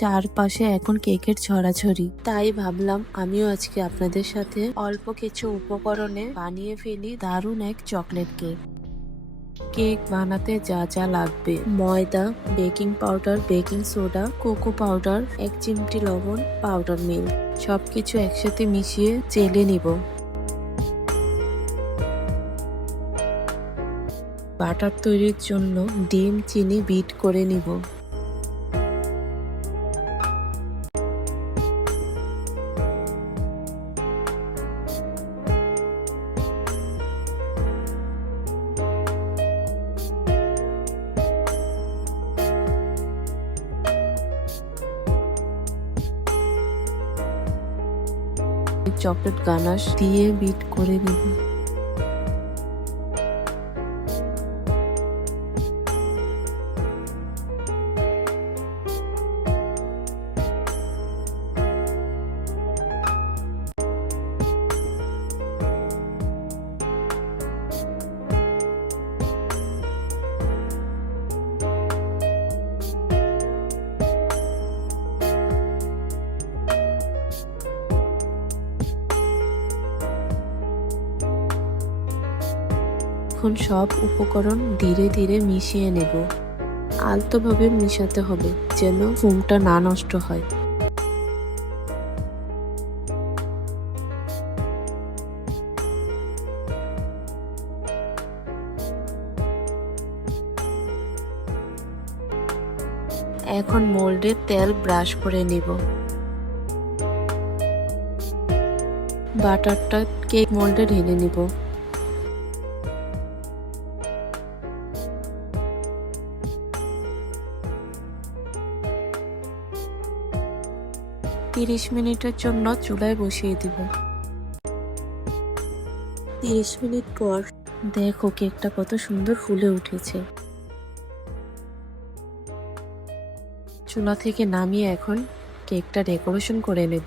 চারপাশে এখন কেকের ছড়াছড়ি, তাই ভাবলাম আমিও আজকে আপনাদের সাথে অল্প কিছু উপকরণে বানিয়ে ফেলি দারুণ এক চকলেট কেক। কেক বানাতে যা যা লাগবে: ময়দা, baking powder, baking soda, cocoa powder, 1 চিমটি লবণ, পাউডার মিল্ক, সবকিছু একসাথে মিশিয়ে চেলে নিব। বাটার তৈরির জন্য ডিম, চিনি বিট করে নিব। চকলেট গানাশ দিয়ে বিট করে নিব। এখন সব উপকরণ ধীরে ধীরে মিশিয়ে নেব। আলতোভাবে মিশাতে হবে যেন ফোমটা না নষ্ট হয়। এখন মোল্ডে তেল ব্রাশ করে নিব। বাটারটা কেক মোল্ডে ঢেলে নিব। তিরিশ মিনিটের জন্য চুলায় বসিয়ে দিব। 30 মিনিট পর দেখো কেকটা কত সুন্দর ফুলে উঠেছে। চুলা থেকে নামিয়ে এখন কেকটা ডেকোরেশন করে নেব।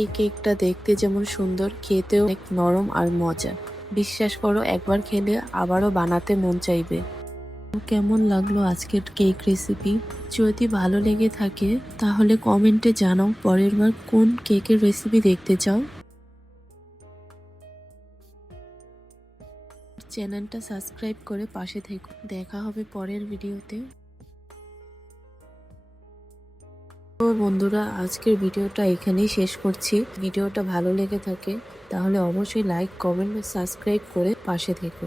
এই কেকটা দেখতে যেমন সুন্দর, খেতেও অনেক নরম আর মজা। বিশ্বাস করো, একবার খেলে আবারও বানাতে মন চাইবে। কেমন লাগলো আজকের কেক রেসিপি? যদি ভালো লেগে থাকে তাহলে কমেন্টে জানাও পরের বার কোন কেকের রেসিপি দেখতে চাও। চ্যানেলটা সাবস্ক্রাইব করে পাশে থেকো। দেখা হবে পরের ভিডিওতে। তো বন্ধুরা, আজকের ভিডিওটা এখানেই শেষ করছি। ভিডিওটা ভালো লেগে থাকে তাহলে অবশ্যই লাইক, কমেন্ট ও সাবস্ক্রাইব করে পাশে থেকো।